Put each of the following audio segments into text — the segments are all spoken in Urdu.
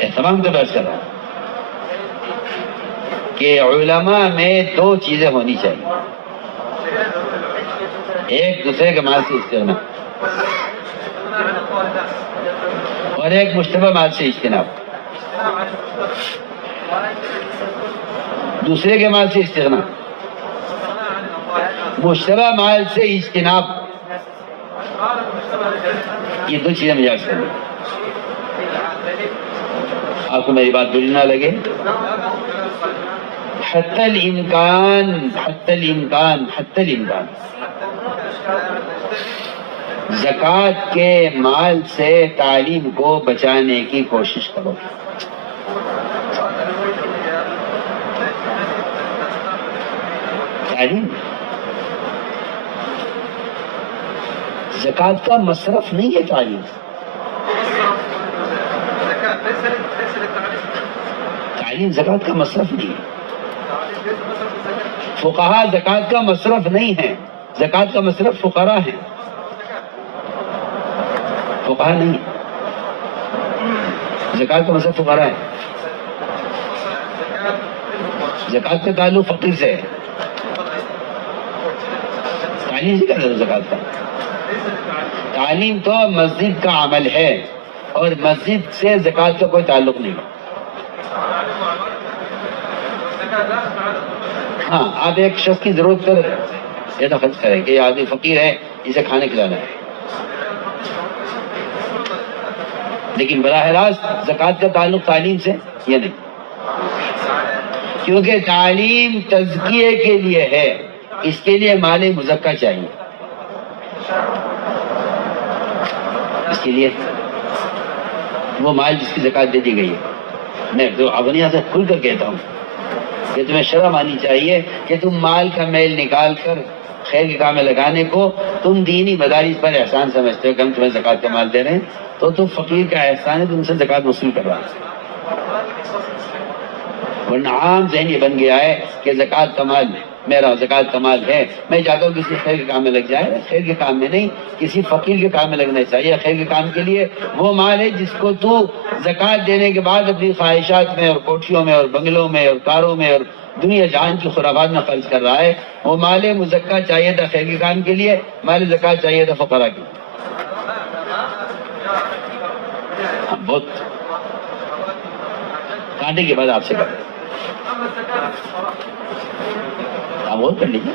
اہتمام تو بحث کر رہا ہوں کہ علماء میں دو چیزیں ہونی چاہیے، ایک دوسرے کے مال سے استغنا اور ایک مشتبہ مال سے اجتناب۔ دوسرے کے مال سے استغنا، مشتبہ مال سے اجتناب، یہ دو چیزیں مجھے عرض کرنی۔ آپ کو میری بات بری نہ لگے، حتی الامکان زکوٰۃ کے مال سے تعلیم کو بچانے کی کوشش کرو۔ تعلیم زکوٰۃ کا مصرف نہیں ہے، تعلیم زکوٰۃ کا مصرف نہیں ہے۔ فقہا زکوٰۃ کا مصرف نہیں ہے، زکوٰۃ کا مصرف فقراء ہیں، فقہا نہیں ہے۔ زکوٰۃ کا مصرف فقراء ہے، زکوٰۃ کا تعلق فقیر سے ہے، تعلیم سے کیا ہے؟ زکوٰۃ کا تعلیم تو مسجد کا عمل ہے اور مسجد سے زکوٰۃ کا کوئی تعلق نہیں ہے۔ ہاں، آپ ایک شخص کی ضرورت پر زیادہ خرچ کریں کہ یہ آدمی فقیر ہے، اسے کھانے کھلانا ہے، لیکن براہ راست زکوٰۃ کا تعلق تعلیم سے یہ نہیں، کیونکہ تعلیم تزکیے کے لیے ہے، اس کے لیے مال مزکہ چاہیے، اس کے لیے وہ مال جس کی زکوٰۃ دے دی گئی ہے۔ میں تو اپنے یہاں سے کھل کر کہتا ہوں کہ تمہیں شرم آنی چاہیے کہ تم مال کا میل نکال کر خیر کے کام میں لگانے کو تم دینی مدارس پر احسان سمجھتے ہو کہ ہم تمہیں زکوٰۃ کا مال دے رہے ہیں، تو فقیر کا احسان ہے، تم سے زکوٰۃ وصول کر رہا ہے۔ ورنہ عام ذہن یہ بن گیا ہے کہ زکوٰۃ کا مال میرا، زکوٰۃ کا مال ہے، میں چاہتا ہوں کسی خیر کے کام میں لگ جائے۔ خیر کے کام میں نہیں، کسی فقیر کے کام میں لگنا چاہیے۔ خیر کے کام کے لیے وہ مال ہے جس کو تو زکوٰۃ دینے کے بعد اپنی خواہشات میں اور کوٹھیوں میں اور بنگلوں میں اور کاروں میں اور دنیا جہان کی خرافات میں خرچ کر رہا ہے۔ وہ مال مزکہ چاہیے تھا خیر کے کام کے لیے، مال زکوٰۃ چاہیے تھا فقراء کے لیے۔ بہت کانٹے کی بات آپ سے کریں، آپ غور کر لیجیے۔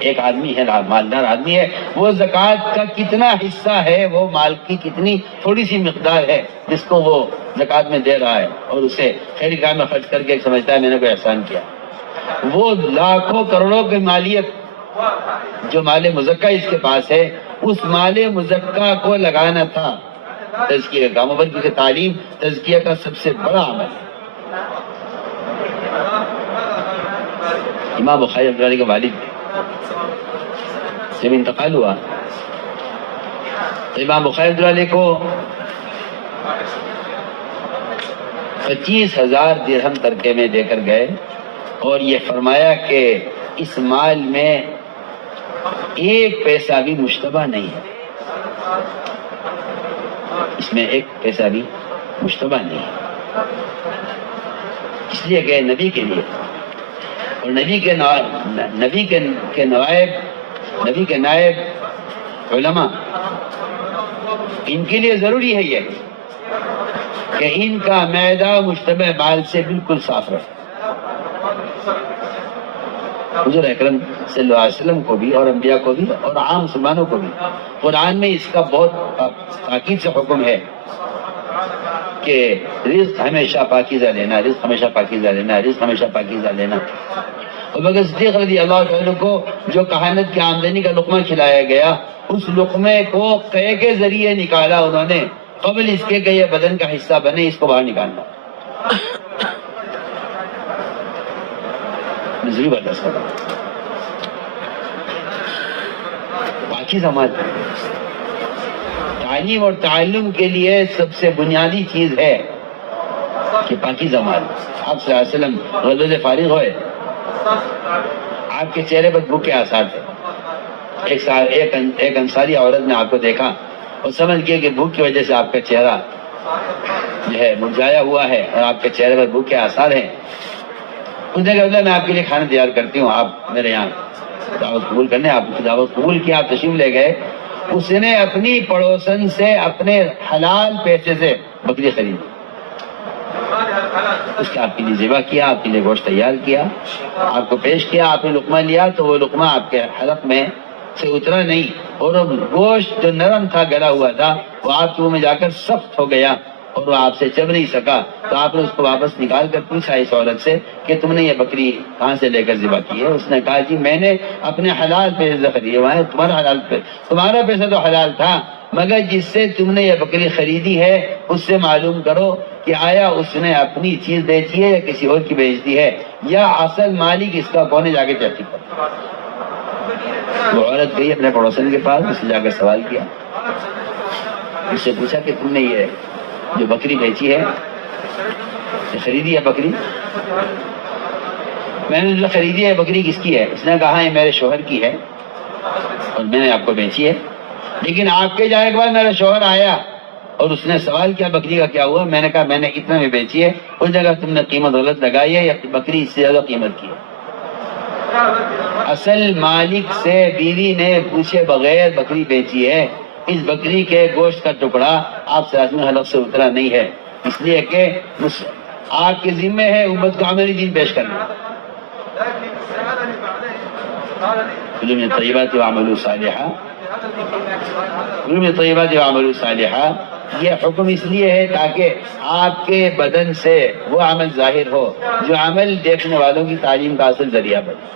ایک آدمی ہے، مالدار آدمی ہے، وہ زکوٰۃ کا کتنا حصہ ہے، وہ مال کی کتنی تھوڑی سی مقدار ہے جس کو وہ زکوٰۃ میں دے رہا ہے، اور اسے خیر کام میں خرچ کر کے سمجھتا ہے میں نے کوئی احسان کیا۔ وہ لاکھوں کروڑوں کی مالیت جو مال مزکہ اس کے پاس ہے، اس مال مزکہ کو لگانا تھا تزکیہ کے کاموں پر، کیونکہ تعلیم تزکیہ کا سب سے بڑا عمل ہے۔ امام بخاری رحمۃ اللہ علیہ کے والد جب انتقال ہوا تو امام بخاری رحمۃ اللہ علیہ کو 25,000 درہم ترکے میں دے کر گئے اور یہ فرمایا کہ اس مال میں ایک پیسہ بھی مشتبہ نہیں ہے، اس میں ایک پیسہ بھی مشتبہ نہیں ہے، اس لیے کہ نبی کے لیے اور نبی کے نائب علماء، ان کے لیے ضروری ہے یہ کہ ان کا معدہ مشتبہ مال سے بالکل صاف رہے۔ حضور اکرم صلی اللہ علیہ وسلم کو بھی اور انبیاء کو بھی اور عام مسلمانوں کو بھی قرآن میں اس کا بہت تاکید سے حکم ہے کہ رزق ہمیشہ پاکیزہ لینا، رزق ہمیشہ پاکیزہ لینا، رزق ہمیشہ پاکیزہ لینا۔ اور بغیر صدیق رضی اللہ عنہ کو جو کہانت کی آمدنی کا لقمہ کھلایا گیا، اس لقمے کو قے کے ذریعے نکالا انہوں نے، قبل اس کے کہ یہ بدن کا حصہ بنے، اس کو باہر نکالنا۔ نظری برداشت کرنا پاکیزہ مال تعلیم اور تعلم کے لیے سب سے بنیادی چیز ہے کہ پاکیزہ مال۔ آپ صلی اللہ علیہ وسلم غزوہ سے فارغ ہوئے، آپ کے چہرے پر بھوک کے آثار تھے۔ ایک انصاری عورت نے آپ کو دیکھا اور سمجھ گیا کہ بھوک کی وجہ سے آپ کا چہرہ جو ہے مرجھایا ہوا ہے اور آپ کے چہرے پر بھوک کے آثار ہیں، اس نے کہا میں آپ کے لیے کھانا تیار کرتی ہوں، آپ میرے یہاں دعوت قبول کرنے، آپ کی دعوت قبول کی، آپ تشریف لے گئے۔ اس نے اپنی پڑوسن سے اپنے حلال پیسے سے بکری خریدی، اس کے آپ کے لیے ذبح کیا، آپ کے لیے گوشت تیار کیا، آپ کو پیش کیا، آپ نے لقمہ لیا تو وہ لقمہ آپ کے حلق میں سے اترا نہیں، اور وہ گوشت جو نرم تھا گلا ہوا تھا وہ آپ کے منہ میں جا کر سخت ہو گیا اور وہ آپ سے چب نہیں سکا، تو آپ نے اس کو واپس نکال کر پوچھا اس عورت سے کہ تم نے یہ بکری کہاں سے لے کر ذبح کی ہے؟ اس نے کہا جی میں نے اپنے حلال پیسے سے خریدی ہے۔ تمہارا حلال پیسہ، تمہارا پیسہ تو حلال تھا، مگر جس سے تم نے یہ بکری خریدی ہے اس سے معلوم کرو کہ آیا اس نے اپنی چیز بیچی ہے یا کسی اور کی بیچ دی ہے، یا اصل مالک اس کا کون ہے، جا کے تحقیق کرو۔ وہ عورت گئی اپنے پڑوسن کے پاس، اس سے جا کر سوال کیا، اس سے پوچھا کہ تم نے یہ جو بکری بیچی ہے، خریدی ہے بکری؟ میں نے جو خریدی ہے بکری کس کی ہے؟ اس نے کہا یہ میرے شوہر کی ہے اور میں نے آپ کو بیچی ہے، لیکن آپ کے جانے کے بعد میرا شوہر آیا اور اس نے سوال کیا بکری کا کیا ہوا؟ میں نے کہا میں نے اتنے میں بیچی ہے، اس جگہ تم نے قیمت غلط لگائی ہے، یا بکری اس سے زیادہ قیمت کی ہے۔ اصل مالک سے بیوی نے پوچھے بغیر بکری بیچی ہے، اس بکری کے گوشت کا ٹکڑا آپ سے آدمی حلق سے اترا نہیں ہے، اس لیے کہ آپ کے ذمے ہے امت کو عملی دین پیش کرنا۔ کلوا من الطیبات وعملوا صالحا، کلوا من الطیبات وعملوا صالحا، یہ حکم اس لیے ہے تاکہ آپ کے بدن سے وہ عمل ظاہر ہو جو عمل دیکھنے والوں کی تعلیم کا اصل ذریعہ بنے۔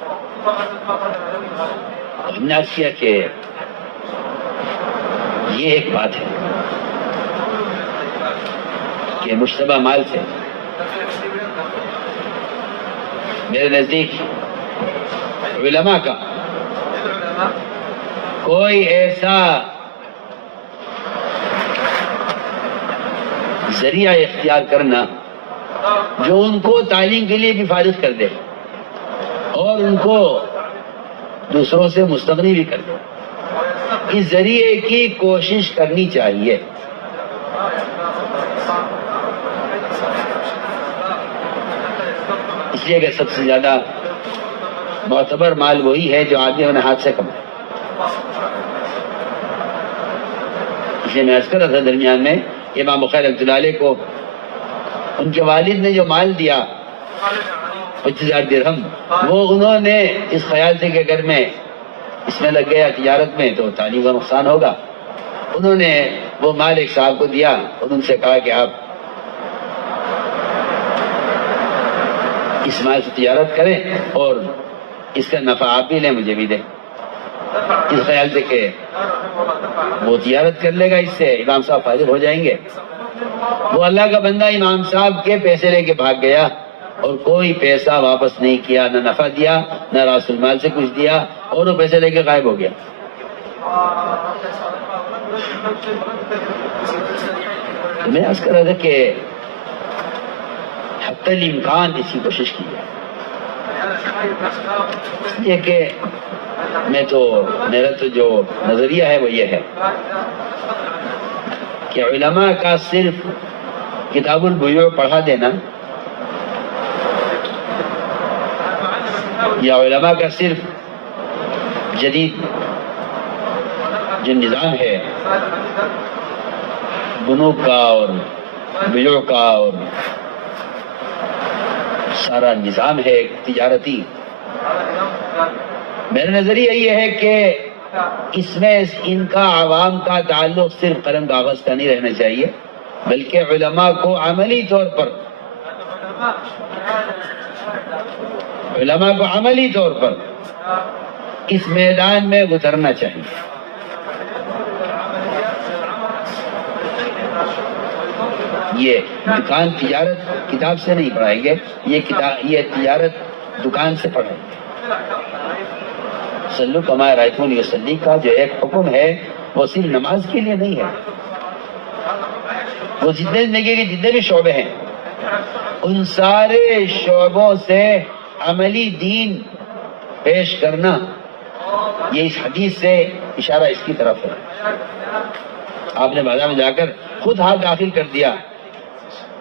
ہم نے عرض کیا کہ یہ ایک بات ہے کہ مشتبہ مال سے میرے نزدیک علماء کا کوئی ایسا ذریعہ اختیار کرنا جو ان کو تعلیم کے لیے بھی فارغ کر دے اور ان کو دوسروں سے مستغنی بھی کر دے، اس ذریعے کی کوشش کرنی چاہیے۔ اس لیے کہ سب سے زیادہ معتبر مال وہی ہے جو آدمی اپنے ہاتھ سے کمائے۔ اس لیے میں عرض کر رہا تھا درمیان میں، امام بخاری رحمۃ اللہ علیہ کو ان کے والد نے جو مال دیا 25,000 درہم، وہ انہوں نے اس خیال سے کہ اگر میں اس میں لگ گیا تجارت میں تو تعلیم کا نقصان ہوگا، انہوں نے وہ مال ایک صاحب کو دیا اور ان سے کہا کہ آپ اس مال سے تجارت کریں اور اس کا نفع آپ بھی لیں مجھے بھی دیں، اس خیال سے کہ وہ تجارت کر لے گا، اس سے امام صاحب فائدہ ہو جائیں گے۔ وہ اللہ کا بندہ امام صاحب کے پیسے لے کے بھاگ گیا اور کوئی پیسہ واپس نہیں کیا، نہ نفع دیا نہ راس المال سے کچھ دیا، اور وہ پیسے لے کے غائب ہو گیا۔ میں عرض کر رہا تھا کہ حتی الامکان اس کی کوشش کی ہے، اس لیے کہ میرا تو جو نظریہ ہے وہ یہ ہے کہ علماء کا صرف کتاب البیوع پڑھا دینا یا علماء کا صرف جدید جو نظام ہے بنوک کا اور بیوع کا اور سارا نظام ہے تجارتی، میرا نظریہ یہ ہے کہ اس میں ان کا عوام کا تعلق صرف قلم کاغذ کا نہیں رہنا چاہیے، بلکہ علماء کو عملی طور پر اس میدان میں اترنا چاہیے۔ یہ دکان تجارت کتاب سے نہیں پڑھائیں گے، یہ تجارت دکان سے پڑھائیں گے۔ صلو کما رأیتمونی اصلی کا جو ایک حکم ہے وہ صرف نماز کے لیے نہیں ہے، وہ جتنے زندگی کے جتنے بھی شعبے ہیں ان سارے شعبوں سے عملی دین پیش کرنا، یہ اس حدیث سے اشارہ اس کی طرف ہے۔ آپ نے بازار میں جا کر خود ہاتھ داخل کر دیا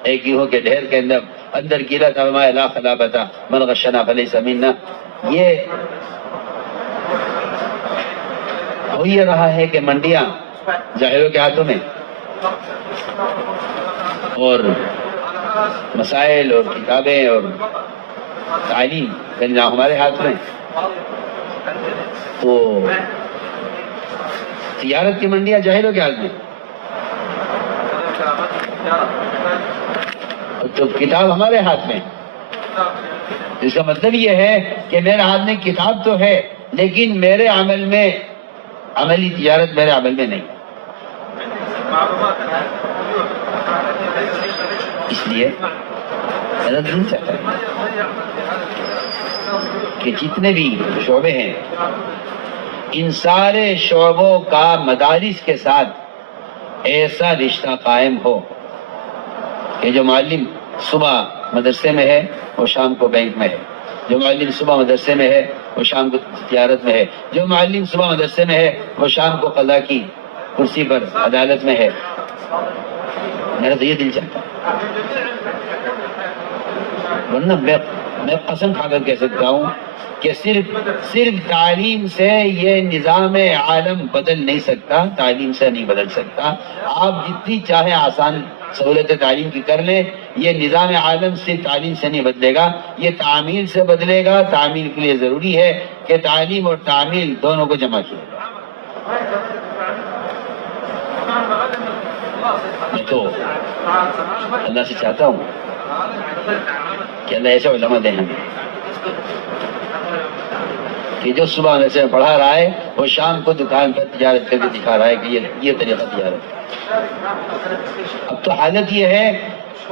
ایک یوں کے ڈھیر کے اندر گرا تھا، ما لا خلا بتا من غشنا فلیس منا. یہ ہو یہ رہا ہے کہ منڈیاں جاہلوں کے ہاتھوں میں اور مسائل اور کتابیں اور تعلیم کا نظام ہمارے ہاتھ میں. تو تجارت کی منڈیاں جاہلوں کے ہاتھ میں، تو کتاب ہمارے ہاتھ میں. اس کا مطلب یہ ہے کہ میرے ہاتھ میں کتاب تو ہے لیکن میرے عمل میں عملی تجارت میرے عمل میں نہیں. اس لیے حضرت نہیں چاہتا کہ جتنے بھی شعبے ہیں ان سارے شعبوں کا مدارس کے ساتھ ایسا رشتہ قائم ہو کہ جو معلم صبح مدرسے میں ہے وہ شام کو بینک میں ہے، جو معلم صبح مدرسے میں ہے وہ شام کو تجارت میں ہے، جو معلم صبح مدرسے میں ہے وہ شام کو قضا کی کرسی پر عدالت میں ہے. میرا تو یہ دل چاہتا ہے، ورنہ میں قسم کھا کر کہہ سکتا ہوں کہ صرف تعلیم سے یہ نظام عالم بدل نہیں سکتا، تعلیم سے نہیں بدل سکتا. آپ جتنی چاہے آسان سہولت تعلیم کی کر لیں، یہ نظام عالم صرف تعلیم سے نہیں بدلے گا، یہ تعمیل سے بدلے گا. تعمیل کے لیے ضروری ہے کہ تعلیم اور تعمیل دونوں کو جمع کیا جائے. میں تو اللہ سے چاہتا ہوں کہ اللہ ایسے علماء دیں ہمیں کہ جو صبح میں سے پڑھا رہا ہے وہ شام کو دکان پر تجارت کر کے دکھا رہا ہے کہ یہ طریقہ تجارت ہے. اب تو حالت یہ ہے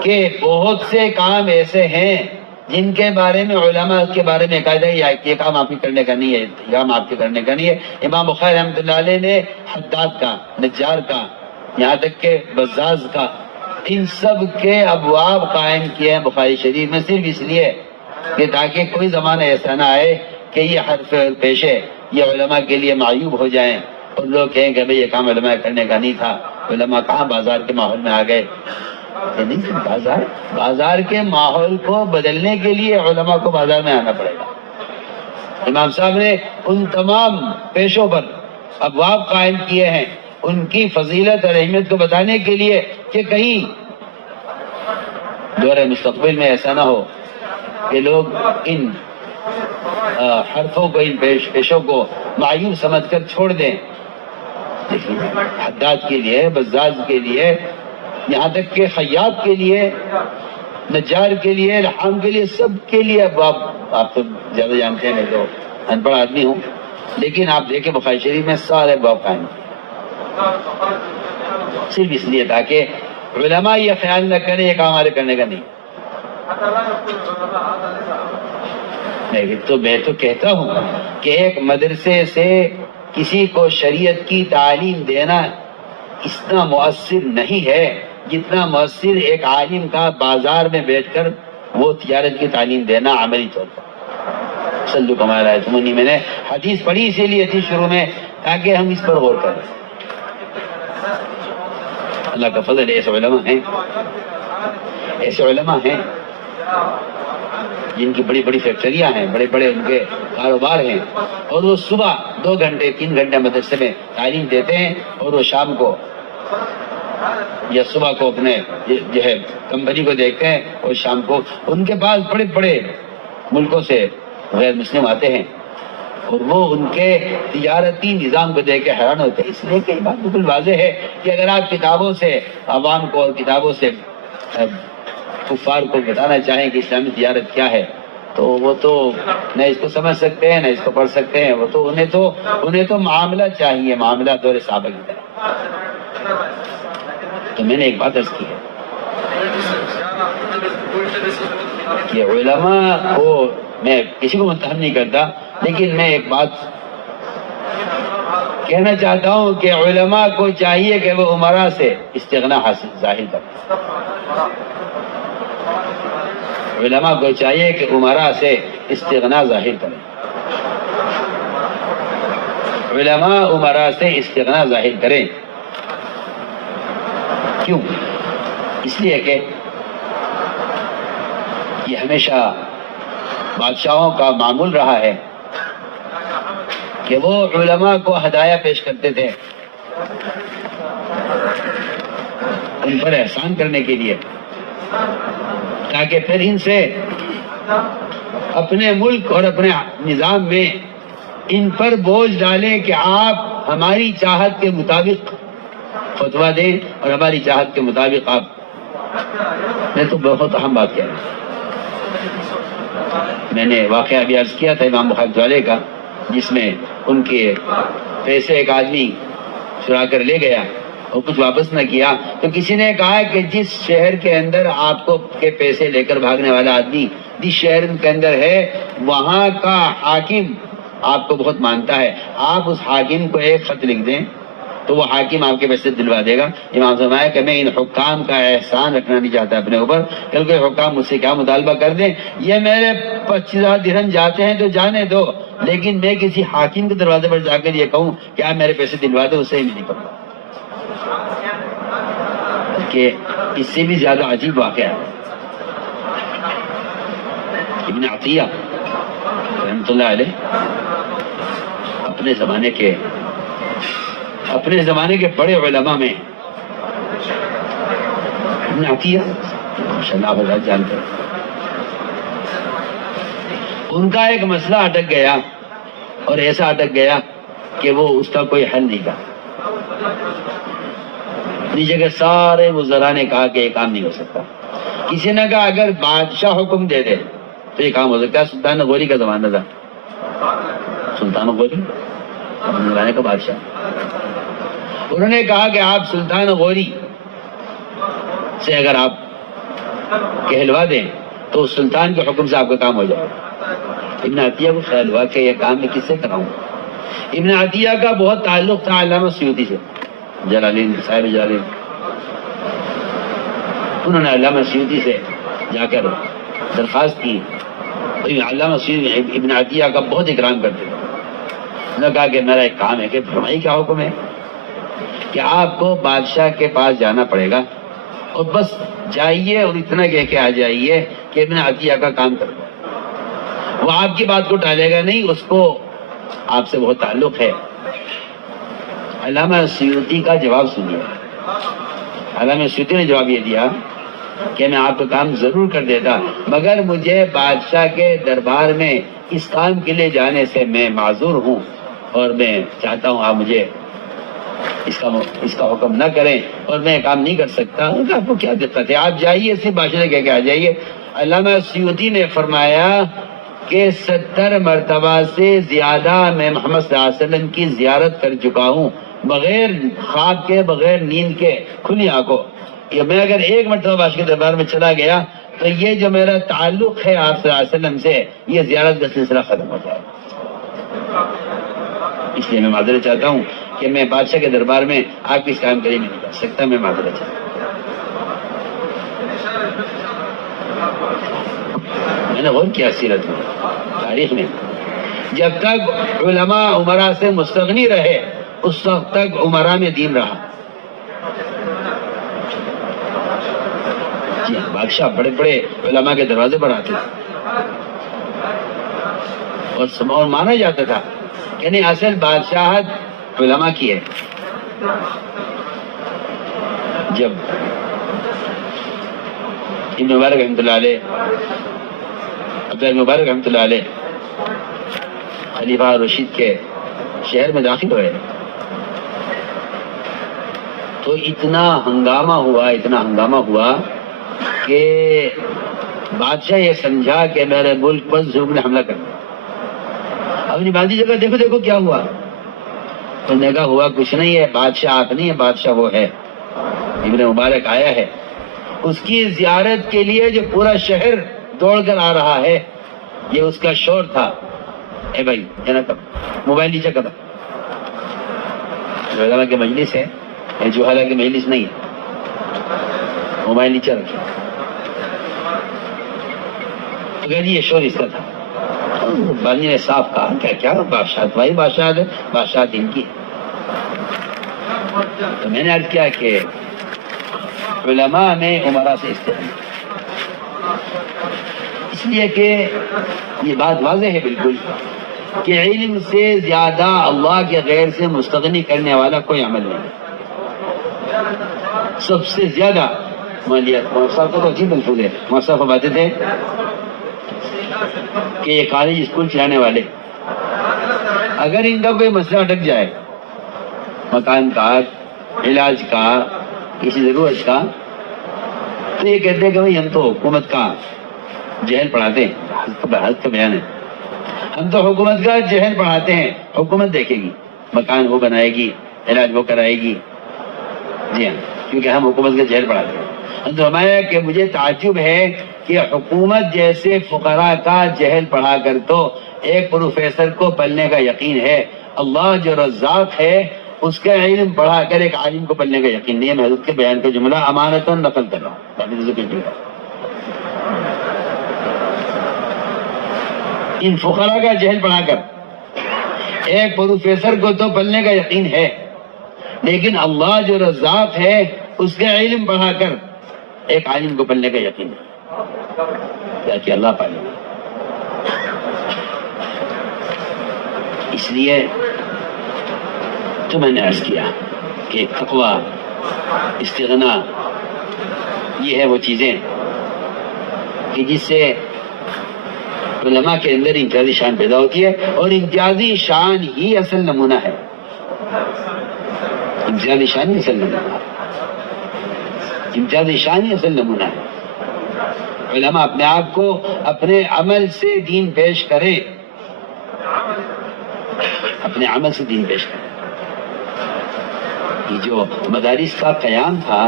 کہ بہت سے کام ایسے ہیں جن کے بارے میں علماء کے بارے میں کہا جائے یہ کام آپ کے کرنے کا نہیں ہے، یہ کام آپ کے کرنے کا نہیں ہے. امام بخاری رحمۃ اللہ علیہ نے حداد کا، نجار کا، یہاں تک کہ بزاز کا، ان سب کے ابواب قائم کیے ہیں بخاری شریف میں، صرف اس لیے کہ تاکہ کوئی زمانہ ایسا نہ آئے کہ یہ حرف اور پیشے یہ علماء کے لیے معیوب ہو جائیں اور لوگ کہیں کہ بھئی یہ کام علماء کرنے کا نہیں تھا. علماء کہاں بازار کے ماحول میں آ گئے. بازار کے ماحول کو بدلنے کے لیے علماء کو بازار میں آنا پڑے گا. امام صاحب نے ان تمام پیشوں پر ابواب قائم کیے ہیں ان کی فضیلت اور اہمیت کو بتانے کے لیے کہ کہیں دور مستقبل میں ایسا نہ ہو کہ لوگ ان حرفوں کو، ان پیشوں کو معیوب سمجھ کر چھوڑ دیں. حداد کے لیے، بزاز کے لیے، یہاں تک کہ خیاط کے لیے، نجار کے لیے، لحام کے لیے، سب کے لیے. اب آپ تو زیادہ جانتے ہیں، میں تو ان پڑھ آدمی ہوں، لیکن آپ دیکھیں بخاری شریف میں سارے باب قائم صرف اس لیے تاکہ علماء یہ خیال نہ کریں یہ کام ہمارے کرنے کا نہیں. تو میں تو کہتا ہوں کہ ایک مدرسے سے کسی کو شریعت کی تعلیم دینا اتنا مؤثر نہیں ہے جتنا مؤثر ایک عالم کا بازار میں بیٹھ کر وہ تجارت کی تعلیم دینا عملی طور پر. صلو کما رأیتمونی، میں نے حدیث پڑھی اسی لیے تھی شروع میں تاکہ ہم اس پر غور کریں. اللہ کا فضل ہے، ایسے علماء ہیں جن کی بڑی بڑی فیکٹریاں ہیں، بڑے بڑے ان کے کاروبار ہیں، اور وہ صبح 2 گھنٹے 3 گھنٹے مدرسے میں تعلیم دیتے ہیں اور وہ شام کو یا صبح کو اپنے جو ہے کمپنی کو دیکھتے ہیں اور شام کو ان کے پاس بڑے بڑے ملکوں سے غیر مسلم آتے ہیں اور وہ ان کے تجارتی نظام کو دیکھ کے حیران ہوتے ہیں. اس لیے کہ یہ بات بالکل واضح ہے کہ اگر آپ کتابوں سے عوام کو اور کتابوں سے کفار کو بتانا چاہیں کہ اسلامی تجارت کیا ہے تو وہ تو نہ اس کو سمجھ سکتے ہیں نہ اس کو پڑھ سکتے ہیں. وہ تو انہیں تو معاملہ چاہیے، معاملہ دور صحابہ کی طرح. تو میں نے ایک بات عرض کی ہے کہ علماء کو میں کسی کو متہم نہیں کرتا، لیکن میں ایک بات کہنا چاہتا ہوں کہ علماء کو چاہیے کہ وہ امراء سے استغنا حاصل ظاہر کریں. علماء کو چاہیے کہ امراء سے استغنا ظاہر کریں. علماء امراء سے استغنا ظاہر کریں. کیوں؟ اس لیے کہ یہ ہمیشہ بادشاہوں کا معمول رہا ہے کہ وہ علماء کو ہدایہ پیش کرتے تھے ان پر احسان کرنے کے لیے، تاکہ پھر ان سے اپنے ملک اور اپنے نظام میں ان پر بوجھ ڈالیں کہ آپ ہماری چاہت کے مطابق فتویٰ دیں اور ہماری چاہت کے مطابق آپ. میں تو بہت اہم بات کہہ رہا ہوں. میں نے واقعہ ابھی عرض کیا تھا امام بخاری والے کا، جس میں ان کے پیسے ایک آدمی چرا کر لے گیا اور کچھ واپس نہ کیا، تو کسی نے کہا کہ جس شہر کے اندر آپ کو کے پیسے لے کر بھاگنے والا آدمی جس شہر کے اندر ہے، وہاں کا حاکم آپ کو بہت مانتا ہے، آپ اس حاکم کو ایک خط لکھ دیں تو وہ حاکم آپ کے پیسے دلوا دے گا. امام سے فرمایا کہ میں ان حکام کا احسان رکھنا نہیں چاہتا اپنے اوپر، کیونکہ حکام مجھ سے کیا مطالبہ کر دیں، یہ میرے 25,000 درہم جاتے ہیں تو جانے دو، لیکن میں کسی حاکم کے دروازے پر جا کر یہ کہوں کہ آپ میرے پیسے دلوا دو، اسے ہی نہیں کروں. کہ اس سے بھی زیادہ عجیب واقعہ ہے ابن عطیہ رحمۃ اللہ علیہ اپنے زمانے کے بڑے علماء میں ابن عطیہ آپ حضرات جانتے ہیں، ان کا ایک مسئلہ اٹک گیا اور ایسا اٹک گیا کہ وہ اس کا کوئی حل نہیں تھا. نیچے کے سارے وزراء نے کہا کہ یہ کام نہیں ہو سکتا. کسی نے کہا اگر بادشاہ حکم دے دے تو یہ کام ہو سکتا ہے. سلطان غوری کا زمانہ تھا، سلطان غوری اپنے زمانے کا بادشاہ، انہوں نے کہا کہ آپ سلطان غوری سے اگر آپ کہلوا دیں تو سلطان کے حکم سے آپ کا کام ہو جائے. ابن عطیہ کو خیال ہوا کہ یہ کام میں کس سے کراؤں. ابن عطیہ کا بہت تعلق تھا علامہ سیوطی سے، جلالین صاحب جلالین. انہوں نے علامہ سیوطی سے جا کر درخواست کی. علامہ سیوطی ابن عطیہ کا بہت اکرام کرتے تھے. انہوں نے کہا کہ میرا ایک کام ہے کہ فرمائیے کیا حکم ہے کہ آپ کو بادشاہ کے پاس جانا پڑے گا اور بس جائیے اور اتنا کہہ کے آ جائیے کہ ابن عطیہ کا کام کرو. وہ آپ کی بات کو ٹالے گا نہیں، اس کو آپ سے بہت تعلق ہے. علامہ سیوطی کا جواب سنیے. علامہ سیوطی نے جواب یہ دیا کہ میں آپ کا کام ضرور کر دیتا، مگر مجھے بادشاہ کے دربار میں اس کام کے لیے جانے سے میں معذور ہوں اور میں چاہتا ہوں آپ مجھے اس کا حکم نہ کریں اور میں کام نہیں کر سکتا. آپ کو کیا دقت ہے، آپ جائیے صرف بادشاہ سے کہہ کے آ جائیے. علامہ سیوطی نے فرمایا کہ 70 مرتبہ سے زیادہ میں محمد صلی اللہ علیہ وسلم کی زیارت کر چکا ہوں، بغیر خواب کے، بغیر نیند کے، کھلی آنکھوں. میں اگر ایک مرتبہ بادشاہ کے دربار میں چلا گیا تو یہ جو میرا تعلق ہے آپ صلی اللہ علیہ وسلم سے، یہ زیارت کا سلسلہ ختم ہو جائے. اس لیے میں معذرت چاہتا ہوں کہ میں بادشاہ کے دربار میں آپ اس کام کے لیے نہیں کر سکتا. میں معذرت چاہتا ہوں. میں نے غور کیا سیرت میں، تاریخ میں، جب تک علماء امراء سے مستغنی رہے اس وقت تک امراء میں دین رہا. جی ہاں، بادشاہ بڑے بڑے علماء کے دروازے پر آتے تھے اور مانا جاتا تھا یعنی اصل بادشاہت علماء کی ہے. جب ابن مبارک رحمۃ اللہ علیہ، عبداللہ مبارک رحمۃ اللہ علیہ خلیفہ رشید کے شہر میں داخل ہوئے تو اتنا ہنگامہ ہوا کہ بادشاہ یہ سمجھا کہ میرے ملک پر ظلم نے حملہ کر دیا. اپنی بازی جگہ دیکھو کیا ہوا. تو نے کہا ہوا کچھ نہیں ہے، بادشاہ آپ نہیں ہے، بادشاہ وہ ہے. ابن مبارک آیا ہے، اس کی زیارت کے لیے جو پورا شہر دوڑ کر آ رہا ہے، یہ اس کا شور تھا. اے بھائی موبائل نیچے کر، علماء کی مجلس ہے، جوہلا کی مجلس نہیں ہے، موبائل نیچے رکھے. تو کہہ جی یہ شور اس کا تھا. بانی نے صاف کہا کیا بادشاہ بھائی بادشاہ دین کی. تو میں نے عرض کیا کہ علماء نے امراء سے استعمال اس لیے کہ یہ بات واضح ہے بالکل کہ علم سے زیادہ اللہ کے غیر سے مستغنی کرنے والا کوئی عمل نہیں. سب سے زیادہ مالیات. مولانا صاحب کو تو عجیب الفاظ ہے. مولانا صاحب فرماتے تھے کہ یہ کالج اسکول چلانے والے اگر ان کا کوئی مسئلہ اٹک جائے، مکان کا، علاج کا، کسی ضرورت کا، تو یہ کہتے ہیں کہ بھائی ہم تو حکومت کا جہل پڑھاتے ہیں. حضرت کا بیان ہے، ہم تو حکومت کا جہل پڑھاتے ہیں، حکومت دیکھے گی، مکان وہ بنائے گی، علاج وہ کرائے گی. جی ہاں، کیونکہ ہم حکومت کا جہل پڑھاتے ہیں. ہم تو فرمایا کہ مجھے تعجب ہے کہ حکومت جیسے فقراء کا جہل پڑھا کر تو ایک پروفیسر کو پلنے کا یقین ہے، اللہ جو رزاق ہے اس کا علم پڑھا کر ایک عالم کو پلنے کا یقین نہیں ہے. میں حضرت کے بیان کا جملہ امانتاً نقل کر رہا ہوں. ان فقراء کا جہل پڑھا کر ایک پروفیسر کو تو پلنے کا یقین ہے، لیکن اللہ جو رزاق ہے اس کا علم پڑھا کر ایک عالم کو پلنے کا یقین ہے کہ اللہ پالے. اس لیے تو میں نے عرض کیا کہ تقویٰ، استغنا، یہ ہے وہ چیزیں کہ جس سے علماء کے اندر امتیازی شان پیدا ہوتی ہے، اور امتیازی شان ہی اصل نمونہ ہے. امتیازی شان ہی اصل نمونہ ہے. امتیازی شان ہی اصل نمونہ ہے. علماء اپنے آپ کو اپنے عمل سے دین پیش کریں، اپنے عمل سے دین پیش کریں. یہ جو مدارس کا قیام تھا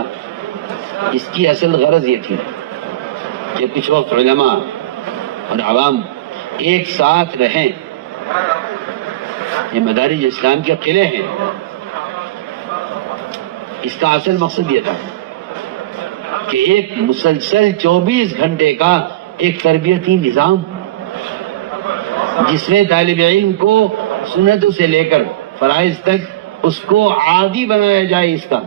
اس کی اصل غرض یہ تھی کہ کچھ وقت علماء اور عوام ایک ساتھ رہیں. یہ مدارس اسلام کے قلعے ہیں. اس کا اصل مقصد یہ تھا کہ ایک مسلسل 24 گھنٹے کا ایک تربیتی نظام جس میں طالب علم کو سنتوں سے لے کر فرائض تک اس کو عادی بنایا جائے اس کا،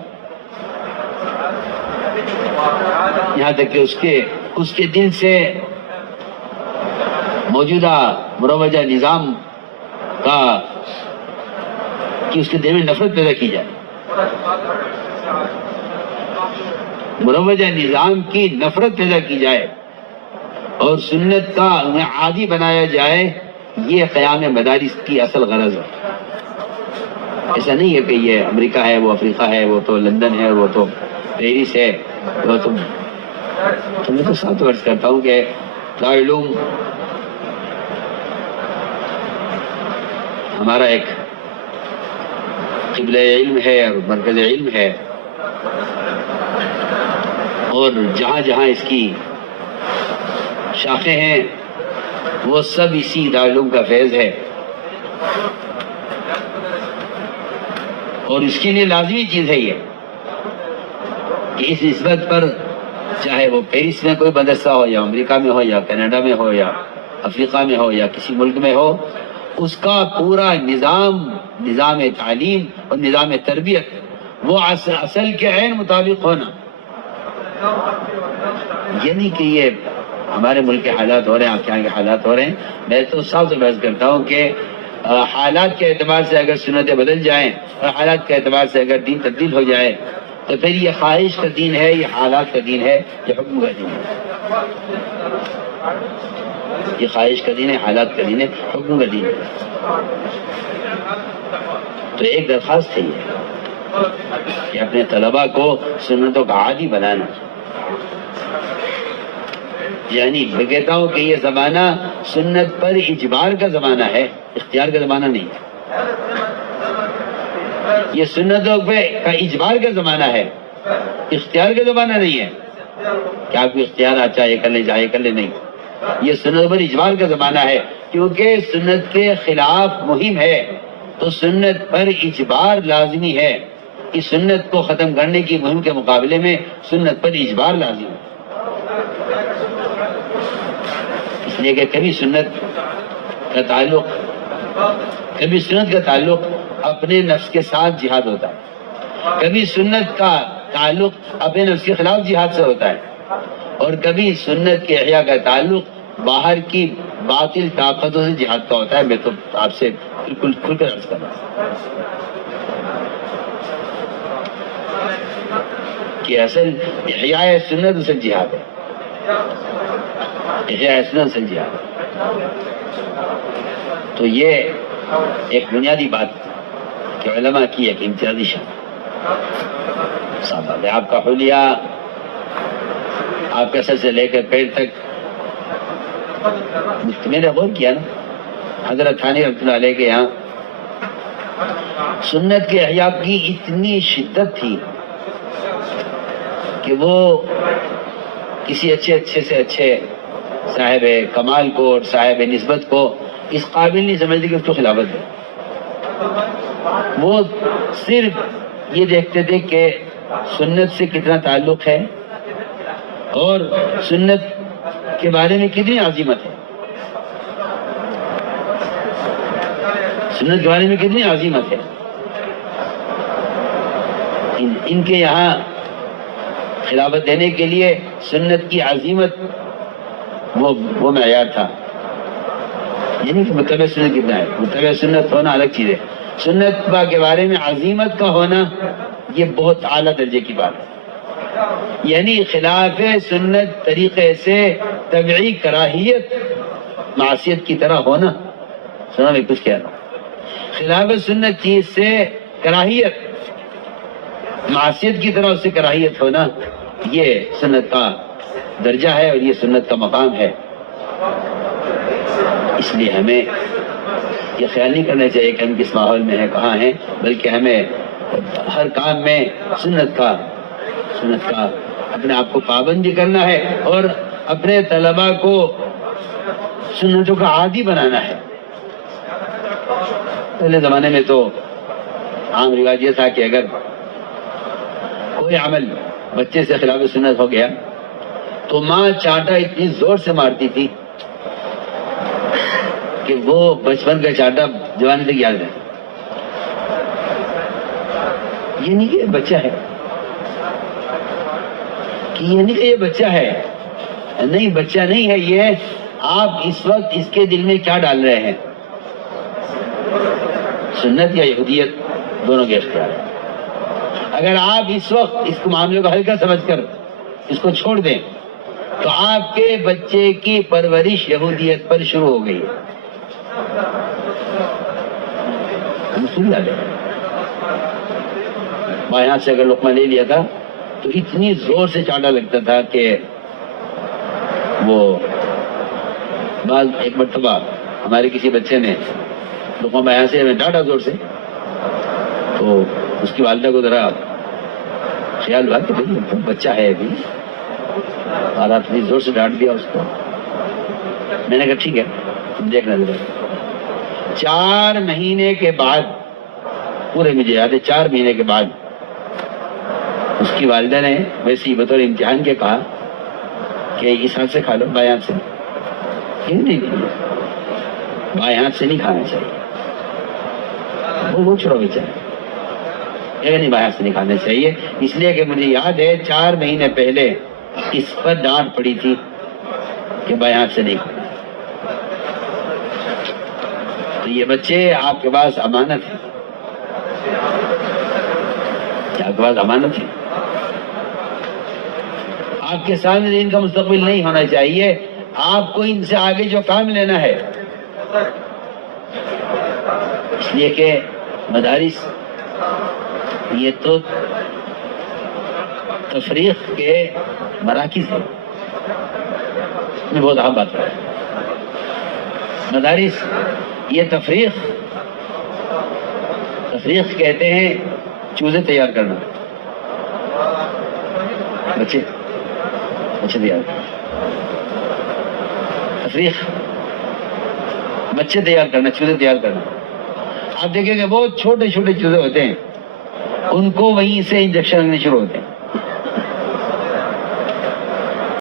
یہاں تک کہ اس کے دل سے موجودہ مروجہ نظام کا کہ اس کے دل میں نفرت پیدا کی جائے، مروجہ نظام کی نفرت پیدا کی جائے اور سنت کا انہیں عادی بنایا جائے. یہ قیام مدارس کی اصل غرض ہے. ایسا نہیں ہے کہ یہ امریکہ ہے، وہ افریقہ ہے، وہ تو لندن ہے، وہ تو پیرس ہے، وہ تو میں تو ساتھ عرض کرتا ہوں کہ دارالعلوم ہمارا ایک قبلہ علم ہے اور مرکز علم ہے، اور جہاں جہاں اس کی شاخیں ہیں وہ سب اسی دارالعلوم کا فیض ہے. اور اس کے لیے لازمی چیز ہے یہ کہ اس نسبت پر چاہے وہ پیرس میں کوئی مدرسہ ہو یا امریکہ میں ہو یا کینیڈا میں ہو یا افریقہ میں ہو یا کسی ملک میں ہو، اس کا پورا نظام تعلیم اور نظام تربیت وہ اصل کے عین مطابق ہونا. یعنی کہ یہ ہمارے ملک کے حالات ہو رہے ہیں، آپ کے یہاں کے حالات ہو رہے ہیں. میں تو صاف سے بحث کرتا ہوں کہ حالات کے اعتبار سے اگر سنتیں بدل جائیں اور حالات کے اعتبار سے اگر دین تبدیل ہو جائے تو پھر یہ خواہش کا دین ہے، یہ حالات کا دین ہے، یہ حکم کا دین ہے. یہ خواہش کا دین ہے، حالات کا دین ہے، حکم کا دین ہے. تو ایک درخواست ہے یہ کہ اپنے طلباء کو سنتوں کا عادی بنانا. یعنی میں کہتا ہوں کہ یہ زمانہ سنت پر اجبار کا زمانہ ہے، اختیار کا زمانہ نہیں. یہ سنتوں پہ کا اجبار کا زمانہ ہے، اختیار کا زمانہ نہیں ہے کہ آپ کو اختیار آتا ہے یہ کر لیں چاہے کر لیں. نہیں، یہ سنت پر اجبار کا زمانہ ہے کیونکہ سنت کے خلاف مہم ہے تو سنت پر اجبار لازمی ہے. اس سنت کو ختم کرنے کی مہم کے مقابلے میں سنت پر اجبار لازمی ہے. اس لیے کہ کبھی سنت کا تعلق اپنے نفس کے ساتھ جہاد ہوتا ہے، کبھی سنت کا تعلق اپنے نفس کے خلاف جہاد سے ہوتا ہے، اور کبھی سنت کے احیاء کا تعلق باہر کی باطل طاقتوں سے جہاد کا ہوتا ہے. میں تو آپ سے بالکل کھل کر عرض کر رہا ہوں کہ اصل احیاء سنت اصل جہاد ہے. احیاء سنت اصل جہاد ہے. تو یہ ایک بنیادی بات کہ علماء کی ایک امتیازی شان صاحب بات ہے. آپ کا حلیہ آپ کے سر سے لے کر پیر تک میں نے غور کیا نا. حضرت تھانی رحمۃ اللہ علیہ کے یہاں سنت کے احیاء کی اتنی شدت تھی کہ وہ کسی اچھے سے اچھے صاحب کمال کو اور صاحب نسبت کو اس قابل نہیں سمجھتے کہ اس کو خلافت دے. وہ صرف یہ دیکھتے تھے کہ سنت سے کتنا تعلق ہے اور سنت کے بارے میں کتنی عظمت ہے. سنت کے بارے میں کتنی عظمت ہے. ان کے یہاں خلافت دینے کے لیے سنت کی عظمت وہ معیار تھا. یعنی کہ متبع سنت کتنا ہے. متبع سنت ہونا الگ چیز ہے. سنت کے بارے میں عظمت کا ہونا یہ بہت اعلیٰ درجے کی بات ہے. یعنی خلاف سنت طریقے سے طبعی کراہیت معصیت کی طرح ہونا. سنا میں کچھ کہہ رہا ہوں. خلاف سنت چیز سے کراہیت معصیت کی طرح اس سے کراہیت ہونا یہ سنت کا درجہ ہے اور یہ سنت کا مقام ہے. اس لیے ہمیں یہ خیال نہیں کرنا چاہیے کہ ہم کس ماحول میں ہیں کہاں ہیں، بلکہ ہمیں ہر کام میں سنت کا اپنے آپ کو پابند بھی کرنا ہے اور اپنے طلباء کو سنتوں کا عادی بنانا ہے. پہلے زمانے میں تو عام رواج یہ تھا کہ اگر کوئی عمل بچے سے خلاف سنت ہو گیا تو ماں چانٹا اتنی زور سے مارتی تھی کہ وہ بچپن کا چانٹا جوانی تک یاد رہے. یہ نہیں کہ یہ بچہ ہے، یہ بچہ ہے، نہیں بچہ نہیں ہے. یہ آپ اس وقت اس کے دل میں کیا ڈال رہے ہیں. سنت یا یہودیت دونوں کے اختیار ہے. اگر آپ اس وقت اس معاملے کو ہلکا سمجھ کر اس کو چھوڑ دیں تو آپ کے بچے کی پرورش یہودیت پر شروع ہو گئی. یہاں سے اگر لقمہ لے لیا تھا تو اتنی زور سے چانٹا لگتا تھا کہ وہ ایک مرتبہ ہمارے کسی بچے نے لقمہ یہاں سے ڈانٹا زور سے، تو اس کی والدہ کو ذرا خیال ہوا کہ بھائی بچہ ہے ابھی اور آپ اتنی زور سے ڈانٹ دیا اس کو. میں نے کہا ٹھیک ہے دیکھنا ذرا. 4 مہینے کے بعد، پورے مجھے یاد ہے 4 مہینے کے بعد اس کی والدہ نے ویسے ہی بطور امتحان کے کہا کہ اس ہاتھ سے کھا لو، بائیں ہاتھ سے. نہیں بائیں ہاتھ سے نہیں کھانا چاہیے. وہ چھوڑو بچہ نہیں بائیں ہاتھ سے نہیں کھانا چاہیے، اس لیے کہ مجھے یاد ہے 4 مہینے پہلے اس پر ڈانٹ پڑی تھی کہ بائیں ہاتھ سے نہیں کھانا. تو یہ بچے آپ کے پاس امانت ہے، آپ کے پاس امانت ہے. آپ کے سامنے ان کا مستقبل نہیں ہونا چاہیے. آپ کو ان سے آگے جو کام لینا ہے، اس لیے کہ مدارس یہ تو تفریق کے مراکز ہیں. میں بہت اہم بات ہے. مدارس یہ تفریق کہتے ہیں چوزے تیار کرنا. بچے تیار تفریق بچے تیار کرنا، چوزے تیار کرنا. آپ دیکھیں کہ بہت چھوٹے چوزے ہوتے ہیں، ان کو وہیں سے انجیکشن لگنے شروع ہوتے ہیں.